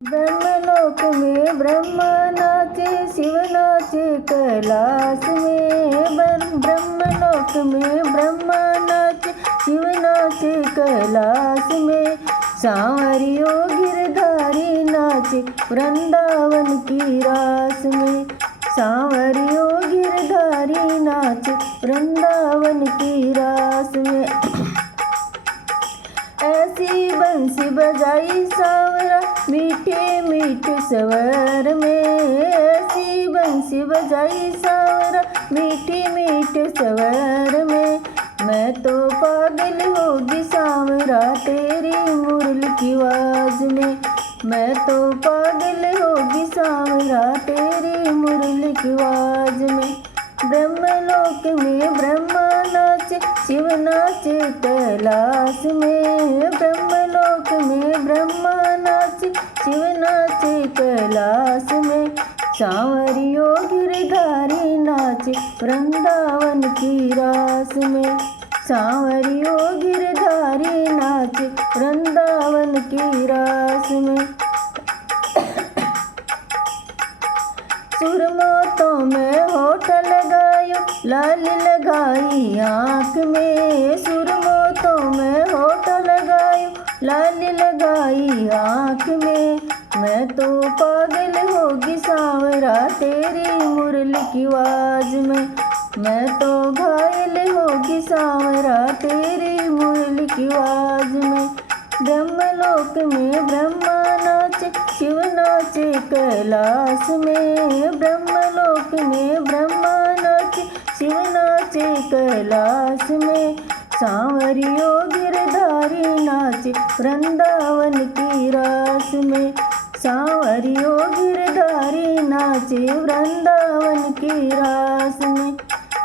ब्रह्मलोक में ब्रह्मा नाचे, शिव नाचे कैलाश में। ब्रह्मलोक में ब्रह्मा नाचे, शिव नाचे कैलाश में। सांवरियो गिरधारी नाचे वृंदावन की रास में। सांवरियो गिरधारी नाचे वृंदावन की रास में। ऐसी बंसी बजाई सांवरा मीठे मीठे स्वर में। ऐसी बंसी बजाई सांवरा मीठे मीठे स्वर में। मैं तो पागल होगी सांवरा तेरी मुरली की आवाज में। मैं तो पागल होगी सांवरा तेरी मुरली की आवाज में। ब्रह्मलोक में ब्रह्मा नाचे, शिव नाचे कैलाश में। ब्रह्मलोक में ब्रह्मा नाचे, शिव नाचे कैलाश में। सांवरियो गिरधारी नाचे वृंदावन की रास में। सांवरियो गिरधारी नाचे वृंदावन की रास में। सुरमोतों में होठ लगायो, लाल लगाई आँख में। सुरमोतों में होठ लगायो, लाल लगाई आँख में। मैं तो पागल होगी सांवरा तेरी मुरली की आवाज में। मैं तो घायल होगी सांवरा तेरी मुरली की आवाज में। ब्रह्मलोक में ब्रह्मा नाचे, शिव नाचे कैलाश में। ब्रह्मलोक में ब्रह्मा नाचे, शिव नाचे कैलाश में। सांवरियो गिरधारी नाचे वृंदावन की रास में। सांवरियो गिरधारी नाचे वृंदावन की रास में।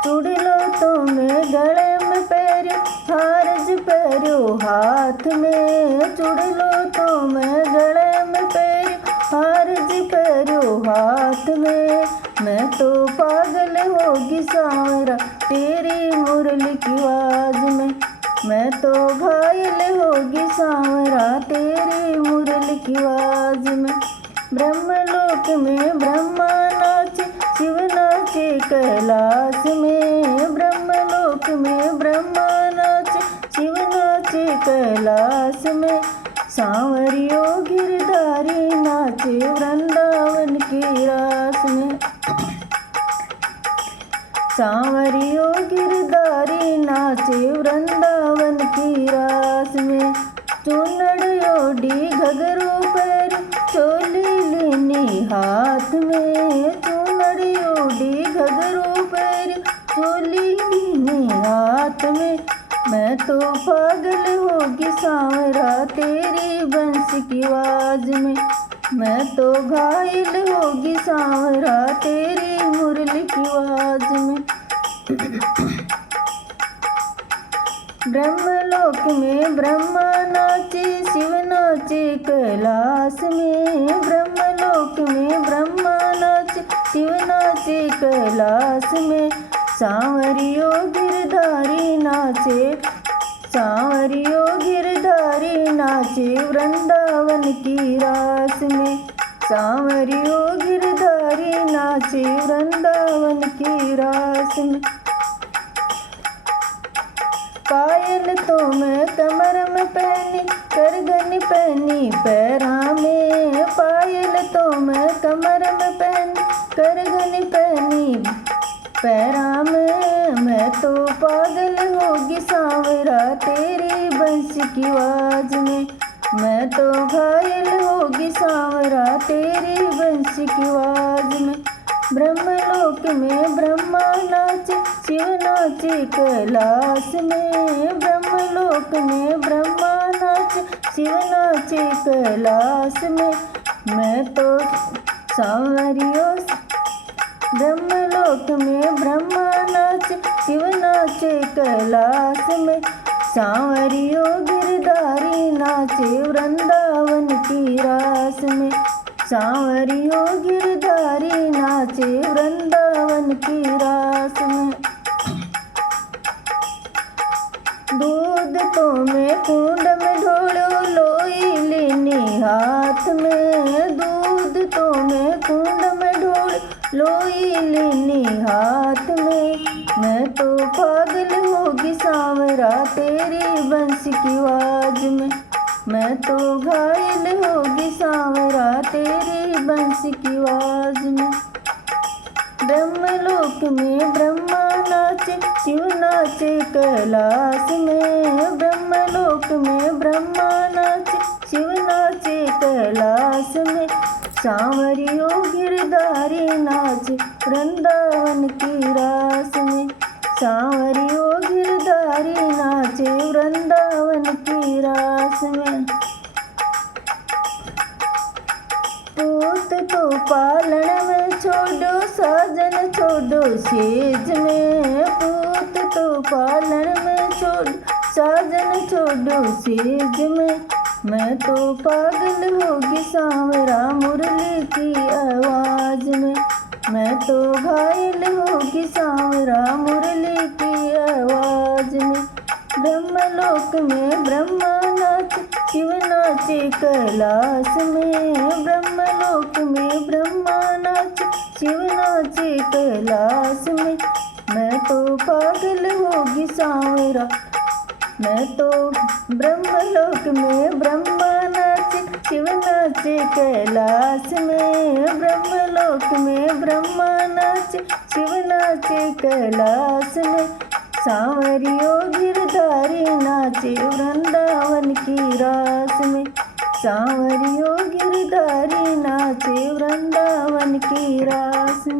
चुड़लो तो में गले में पैरो, हारज पैरो हाथ में। चुड़लो तो में गले में पैरो, हारज पैरो हाथ में। मैं तो पागल होगी सांवरा तेरी मुरली की आवाज में। मैं तो घायल होगी सांवरा तेरी मुरली की आवाज में। ब्रह्मलोक में ब्रह्मा नाचे, शिव नाचे कैलाश में। ब्रह्मलोक में ब्रह्मा नाचे, शिव नाचे कैलाश में। सांवरियो गिरधारी नाचे वृंदावन की रास में। सांवरियो गिरधारी नाचे वृंदावन की रास में। चुनड़ियोडी घगरू पैर, चोली लेनी हाथ में। चुनड़ियोडी घगरू पैर, चोली लेनी हाथ में। मैं तो पागल होगी सांवरा तेरी बंसी की आवाज में। मैं तो घायल होगी सांवरा तेरी मुरली की आवाज में। ब्रह्मलोक में ब्रह्मा नाचे, शिव नाचे कैलाश में। ब्रह्मलोक में ब्रह्मा नाचे, शिव नाचे कैलाश में। सांवरियो गिरधारी नाचे, सांवरियो गिरधारी नाचे वृंदावन की रास में। सांवरियो गिरधारी नाचे वृंदावन की रास में। पायल तो मैं कमर में पहनी, करगन पहनी पैरा में। पायल तो मैं कमर में पहनी, करगन पहनी पैरा में। मैं तो पागल होगी सांवरा तेरी बंसी की आवाज में। मैं तो घायल होगी सांवरा तेरी बंसी की आवाज में। ब्रह्मलोक में ब्रह्मा नाचे, शिव नाचे कैलाश में। ब्रह्मलोक में ब्रह्मा नाचे, शिव नाचे कैलाश में। मैं तो सांवरियो ब्रह्मलोक में ब्रह्मा नाचे, शिव नाचे कैलाश में। सांवरियो गिरधारी नाचे वृंदावन की रास में। सांवरियो गिरधारी नाचे वृंदावन की रास में। दूध तो में कुंड में ढोलो लोई लेनी हाथ में, दूध तो मैं कुंड में ढोल लोई लेनी हाथ में। मैं तो पागल होगी सांवरा तेरी बंसी की आवाज में। मैं तो घायल होगी सांवरा तेरी बंसी की आवाज में। ब्रह्मलोक में ब्रह्मा नाचे, शिव नाचे कैलाश में। ब्रह्मलोक में ब्रह्मा नाचे, शिव नाचे कैलाश में। सांवरियो गिरधारी नाचे वृंदावन की रास में। सांवरियो गिरधारी नाचे वृंदावन की रास में। पूत तो पालन में छोड़ो, साजन छोड़ो सेज में। पूत तो पालन में छोड़ो, साजन छोड़ो सेज में। मैं तो पागल होगी सांवरा मुरली की आवाज में। मैं तो घायल होगी सांवरा मुरली की आवाज में। ब्रह्मलोक में ब्रह्मा नाचे, शिव नाचे कैलाश में। ब्रह्मलोक में ब्रह्मा नाचे, शिव नाचे कैलाश में। मैं तो पागल होगी सांवरा। मैं तो ब्रह्मलोक में ब्रह्मा नाचे, शिव नाचे कैलाश में। ब्रह्मलोक में ब्रह्मा नाचे, शिव नाचे कैलाश में। सांवरियो गिरधारी नाचे वृंदावन की रास में। सांवरियो गिरधारी नाचे वृंदावन की रास में।